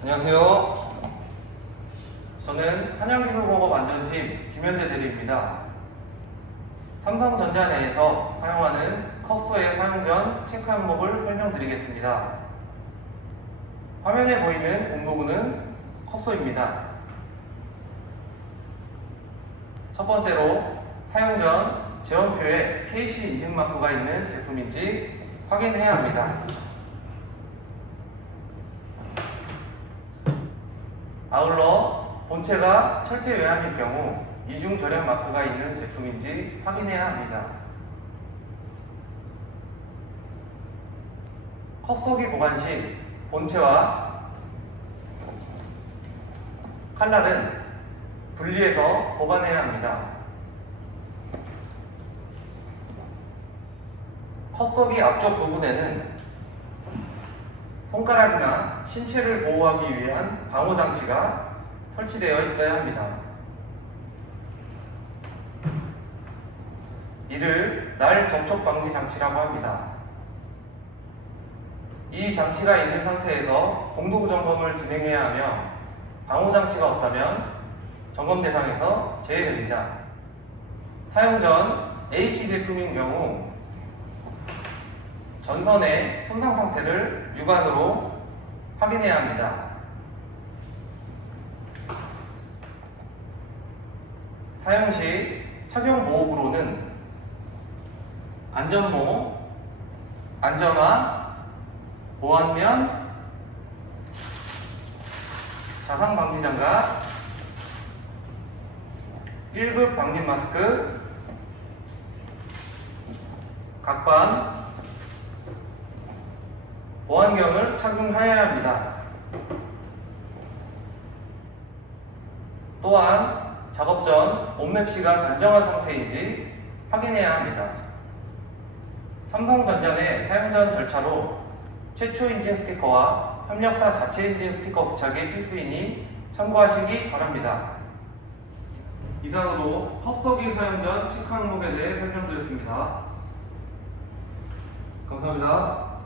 안녕하세요. 저는 한양기술공업 안전팀 김현재 대리입니다. 삼성전자 내에서 사용하는 커서의 사용 전 체크 항목을 설명드리겠습니다. 화면에 보이는 공도구는 커서입니다. 첫 번째로 사용 전 제원표에 KC 인증 마크가 있는 제품인지 확인해야 합니다. 아울러 본체가 철제 외함일 경우 이중 절약 마크가 있는 제품인지 확인해야 합니다. 컷쏘기 보관 시 본체와 칼날은 분리해서 보관해야 합니다. 컷쏘기 앞쪽 부분에는 손가락이나 신체를 보호하기 위한 방호 장치가 설치되어 있어야 합니다. 이를 날 접촉 방지 장치라고 합니다. 이 장치가 있는 상태에서 공도구 점검을 진행해야 하며 방호 장치가 없다면 점검 대상에서 제외됩니다. 사용 전 AC 제품인 경우 전선의 손상 상태를 육안으로 확인해야 합니다. 사용 시 착용 보호구로는 안전모, 안전화, 보안면, 자상 방지 장갑, 1급 방진 마스크, 각반, 보안경을 착용하여야 합니다. 또한 작업 전 온맵시가 단정한 상태인지 확인해야 합니다. 삼성전자 내 사용 전 절차로 최초 인증 스티커와 협력사 자체 인증 스티커 부착이 필수이니 참고하시기 바랍니다. 이상으로 컷쏘기 사용 전 체크 항목에 대해 설명드렸습니다. 감사합니다.